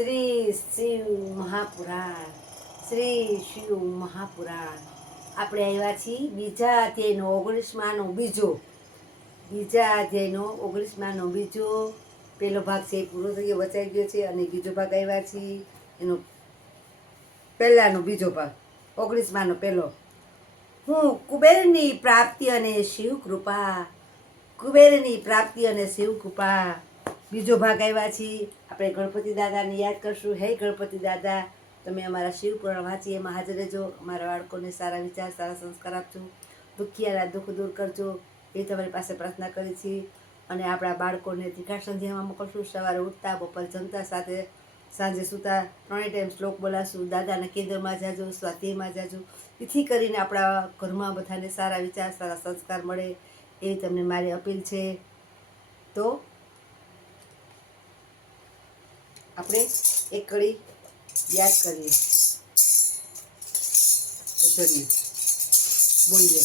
શ્રી શિવ મહાપુરાણ શ્રી શિવ મહાપુરાણ આપણે આવ્યા છીએ બીજા અધ્યાયનો 19માનો બીજો પહેલો ભાગ છે પૂરો થઈ ગયો, વચાઈ ગયો છે અને બીજો ભાગ આવ્યા છીએ એનો પહેલાનો બીજો ભાગ 19માનો પહેલો. હું કુબેરની પ્રાપ્તિ અને શિવ કૃપા બીજો ભાગ આવ્યા છીએ. આપણે ગણપતિ દાદાને યાદ કરશું. હે ગણપતિ દાદા, તમે અમારા શિવ પુરાણ વાંચી એમાં હાજર રહેજો. અમારા બાળકોને સારા વિચાર, સારા સંસ્કાર આપજો. દુખિયાના દુઃખ દૂર કરજો એ તમારી પાસે પ્રાર્થના કરી છે. અને આપણા બાળકોને તીખા સંધ્યામાં મોકલશું. સવારે ઉઠતા, બપોર જમતા, સાથે સાંજે સૂતા 3 ટાઈમ શ્લોક બોલાશું. દાદાના કેન્દ્રમાં જાજો, સ્વાધ્યાયમાં જાજો. જેથી કરીને આપણા ઘરમાં બધાને સારા વિચાર, સારા સંસ્કાર મળે એવી તમને મારી અપીલ છે. તો આપણે એક કડી યાદ કરીએ, જોઈએ, બોલીએ.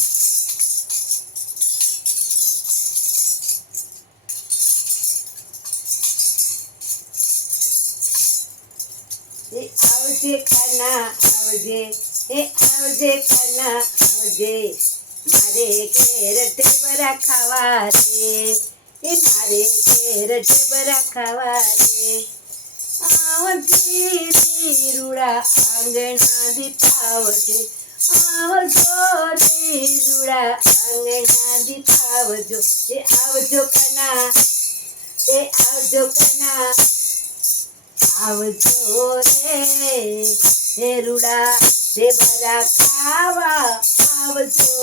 આવજે ખાના આવજે, આવજે ખાના આવજે, મારે ઘેર ઢેબરા ખાવા રે, મારે ઘેર ઢેબરા ખાવા રે. આવજે રૂડા આંગણા દીપાવજે, આવજો રૂડા આંગણા દીપાવજો. આવજો કના, આવજો કના, આવજો રે રૂડા ઢેબરા ખાવા, આવજો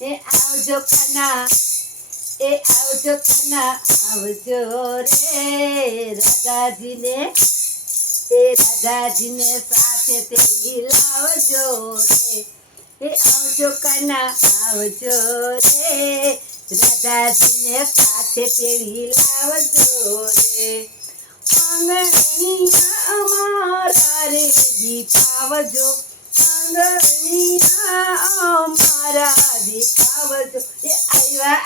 રે આવજો કના, આવજો કના, આવજો રે રાધાજીને સાથે તેડી લાવજો રે. આવજો કના, આવજો રે રાધાજીને સાથે તેડી લાવજો રે. આંગણિયા અમારા રે દીપાવજો, આંગણિયા અમારા દીપાવજો. આવ્યા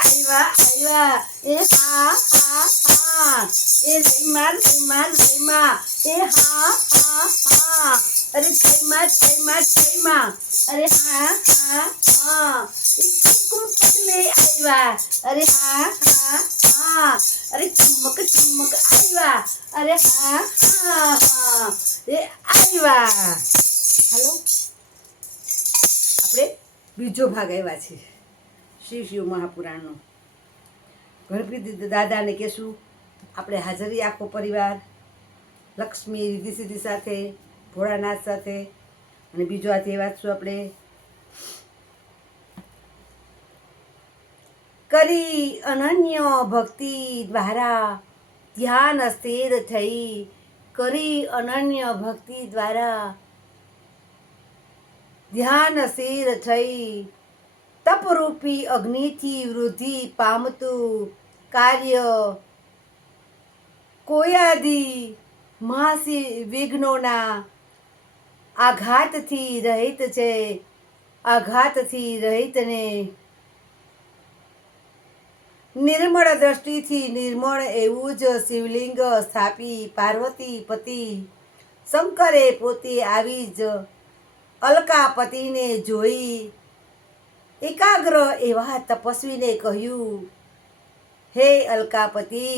હા હા હા, રહીમાં હા હા હા, અરે જયમાં અરે હા હા હા, કુમકુમ પગલે આવ્યા, અરે હા હા હા, અરે ચમક આવ્યા, અરે હા હા હા, આવ્યા. હાલો, આપણે બીજો ભાગ આવ્યા છે શ્રી શિવ મહાપુરાણનો. ગણપતિ દાદાને કહેશું આપણે હાજરી, આખો પરિવાર, લક્ષ્મી રિદ્ધિ સિદ્ધિ સાથે, ભોળાનાથ સાથે. અને બીજો આ વાંચશું આપણે. કરી અનન્ય ભક્તિ દ્વારા ધ્યાન સ્થિર થઈ, કરી અનન્ય ભક્તિ દ્વારા ધ્યાન સ્થિર થઈ, તપરૂપી અગ્નિથી વૃદ્ધિ પામતું કાર્ય કોયાદી મહાસી વિઘ્નોના આઘાતથી રહિત છે. આઘાતથી રહિતને નિર્મળ દ્રષ્ટિથી નિર્મળ એવું જ શિવલિંગ સ્થાપી પાર્વતી પતિ શંકરે પોતે આવી જ અલકાપતિને જોઈ એકાગ્ર એવા તપસ્વીને કહ્યું, હે અલકાપતિ,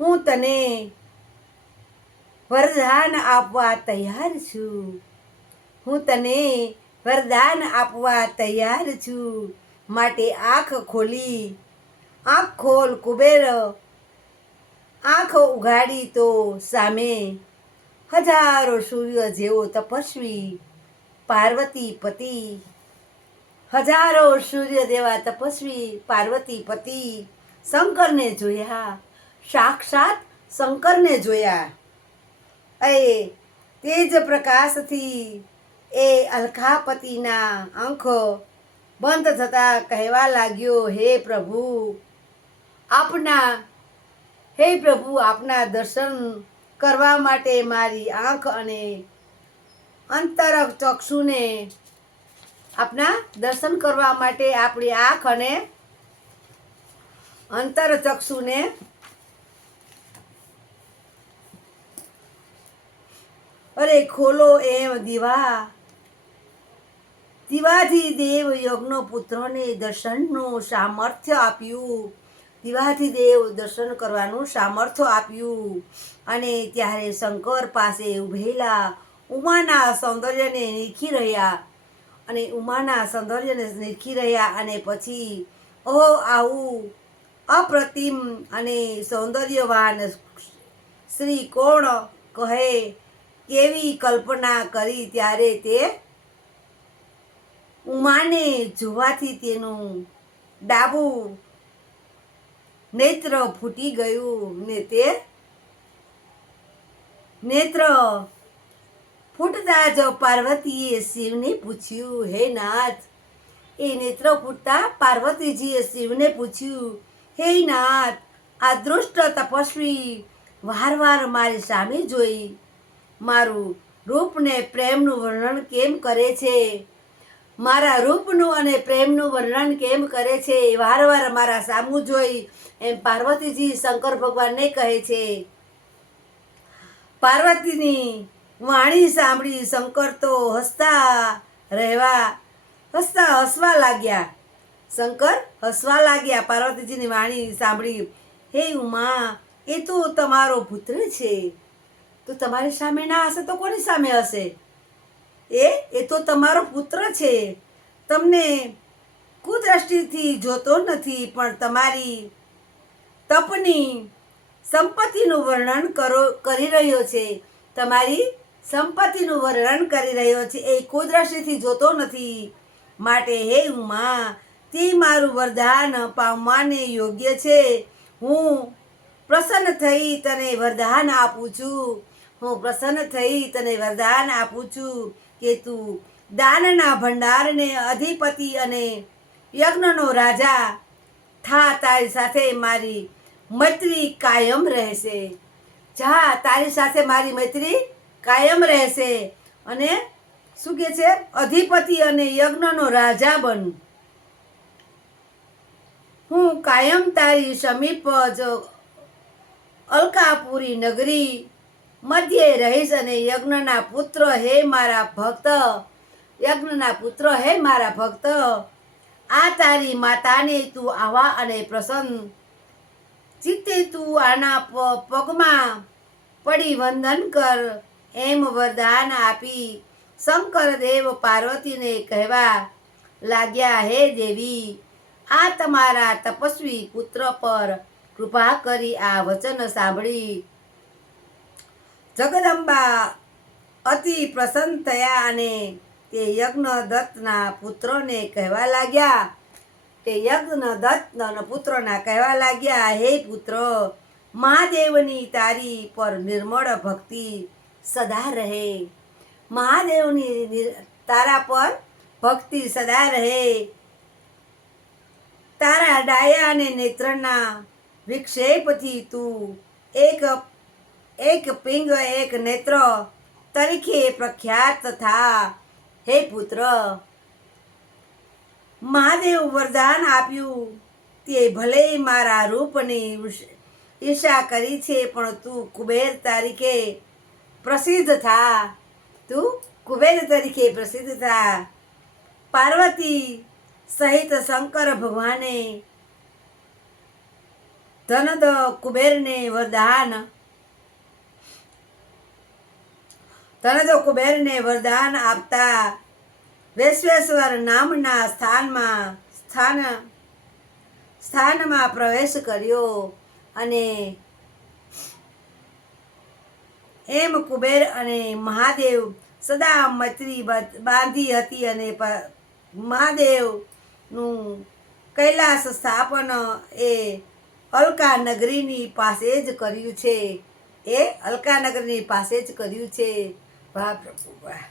હું તને વરદાન આપવા તૈયાર છું. હું તને વરદાન આપવા તૈયાર છું. માટે આંખ ખોલ કુબેર. આંખ ઉઘાડી તો સામે હજારો સૂર્ય જેવો તપસ્વી પાર્વતી પતિ, હજારો સૂર્ય જેવા તપસ્વી પાર્વતી પતિ શંકરને જોયા, સાક્ષાત શંકરને જોયા. તેજ પ્રકાશથી એ અલકાપતિના આંખ બંધ થતા કહેવા લાગ્યો, હે પ્રભુ, આપના દર્શન કરવા માટે મારી આંખ અને અંતર ચક્ષુને, આપના દર્શન કરવા માટે આપણી આંખ અને અંતરચક્ષુને અરે ખોલો એમ દીવા, દીવાથી દેવ યજ્ઞ પુત્રને દર્શનનું સામર્થ્ય આપ્યું. દીવાથી દેવ દર્શન કરવાનું સામર્થ્ય આપ્યું. અને ત્યારે શંકર પાસે ઉભેલા ઉમાના સૌંદર્યને નીરખી રહ્યા. અને પછી આવું અપ્રતિમ અને સૌંદર્યવાન શ્રી કોણ કહે, કેવી કલ્પના કરી. ત્યારે તે ઉમાને જોવાથી તેનું ડાબું નેત્ર ફૂટી ગયું ને તે નેત્ર ફૂટતા જ પાર્વતીએ શિવને પૂછ્યું, હે નાથ. એ નેત્ર ફૂટતા પાર્વતીજીએ શિવને પૂછ્યું, હે નાથ, આ દુષ્ટ તપસ્વી વારવાર મારી સામે જોઈ મારું રૂપ ને પ્રેમનું વર્ણન કેમ કરે છે? મારા રૂપનું અને પ્રેમનું વર્ણન કેમ કરે છે? વારવાર મારા સામું જોઈ એમ પાર્વતીજી શંકર ભગવાનને કહે છે. પાર્વતીની વાણી સાંભળી શંકર તો હસવા લાગ્યા. પાર્વતીજીની વાણી સાંભળી. હે ઉમા, એ તો તમારો પુત્ર છે. તો તમારી સામે ના હશે તો કોની સામે હશે? એ તો તમારો પુત્ર છે. તમને કુદ્રષ્ટિથી જોતો નથી, પણ તમારી તપની સંપત્તિનું વર્ણન કરી રહ્યો છે. તમારી સંપત્તિનું વર્ણન કરી રહ્યો છે. એ કુદ્રષ્ટિથી જોતો નથી. માટે હે ઉમા, તે મારું વરદાન પામવાને યોગ્ય છે. હું પ્રસન્ન થઈ તને વરદાન આપું છું કે તું દાનના ભંડારને અધિપતિ અને યજ્ઞનો રાજા થા. તારી સાથે મારી મૈત્રી કાયમ રહેશે. તારી સાથે મારી મૈત્રી કાયમ રહેશે. અને શું કહે છે? અધિપતિ અને યજ્ઞનો રાજા બન. હું કાયમ તારી સમીપ જ અલકાપુરી નગરી મધ્યે રહીશ. અને યજ્ઞના પુત્ર હે મારા ભક્ત, આ તારી માતાને તું આવા અને પ્રસન્ન ચિત્તે તું આના પગમાં પડી વંદન કર. એમ વરદાન આપી શંકર દેવ પાર્વતીને કહેવા લાગ્યા, હે દેવી, આ તમારા તપસ્વી પુત્ર પર કૃપા કરી આ વચન સાંભળી જગદંબા અતિ પ્રસન્ન થયા. અને તે યજ્ઞદત્તના પુત્રને કહેવા લાગ્યા, હે પુત્ર, મહાદેવની તારી પર નિર્મળ ભક્તિ સદા રહે. તારા પર ભક્તિ સદા રહે. તારા ડાયા અને નેત્રના વિક્ષેપથી તું એક પિંગ એક નેત્ર તરીકે પ્રખ્યાત થા. હે પુત્ર, મહાદેવ વરદાન આપ્યું. તે ભલે મારા રૂપની ઈર્ષા કરી છે, પણ તું કુબેર તરીકે પ્રસિદ્ધ થા. પાર્વતી સહિત શંકર ભગવાને ધનદ કુબેરને વરદાન આપતા વૈશ્વેશ્વર નામના સ્થાનમાં પ્રવેશ કર્યો. અને એમ કુબેર અને મહાદેવ સદા મૈત્રી બાંધી હતી. અને મહાદેવનું કૈલાસ સ્થાપન એ અલકા નગરીની પાસે જ કર્યું છે. વાહ પ્રભુ વાહ.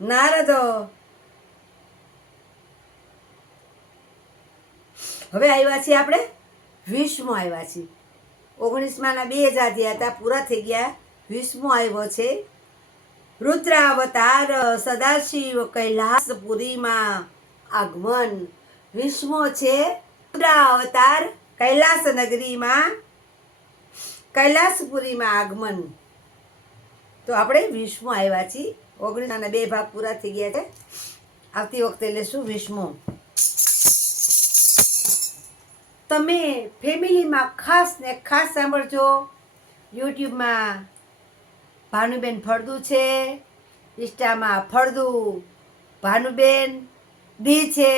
નારદ હવે આવ્યા છીએ આપણે 20મો આવ્યા છીએ. 19માના 2000 થયા હતા, પૂરા થઈ ગયા. 20મો આવ્યો છે. રુદ્રાવતાર સદાશિવ કૈલાસપુરીમાં આગમન. 20મો છે રુદ્રાવતાર કૈલાસ નગરીમાં કૈલાસપુરીમાં આગમન. તો આપણે 20મો આવ્યા છીએ. 19ના 2 ભાગ પૂરા થઈ ગયા છે. આવતી વખતે લેશું 20મો. તમે ફેમિલીમાં ખાસ ને ખાસ સાંભળજો. યુટ્યુબમાં ભાનુબેન ફળદુ છે, ઇન્સ્ટામાં ફળદુ ભાનુબેન ડી છે,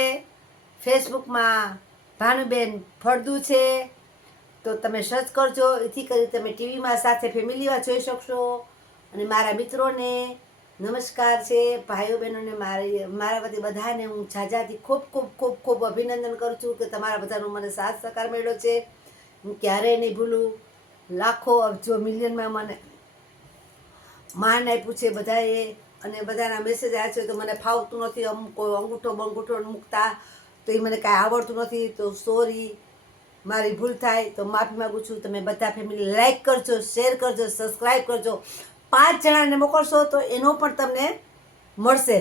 ફેસબુકમાં ભાનુબેન ફળદુ છે. તો તમે સર્ચ કરજો. એથી કરી તમે ટીવીમાં સાથે ફેમિલીમાં જોઈ શકશો. અને મારા મિત્રોને નમસ્કાર છે, ભાઈઓ બહેનોને મારા વતી બધાને હું જાજાથી ખૂબ ખૂબ ખૂબ ખૂબ અભિનંદન કરું છું કે તમારા બધાનો મને સાથ સહકાર મળ્યો છે. હું ક્યારેય નહીં ભૂલું. લાખો અબજો મિલિયનમાં મને માન આપ્યું છે બધાએ. અને બધાના મેસેજ આવ્યા છે તો મને ફાવતું નથી અમુક કોઈ અંગૂઠો મૂકતા, તો એ મને કાંઈ આવડતું નથી. તો સોરી, મારી ભૂલ થાય તો માફી માગું છું. તમે બધા ફેમિલી લાઈક કરજો, શેર કરજો, સબસ્ક્રાઈબ કરજો. 5 જણાને મોકલશો તો એનો પણ તમને મળશે.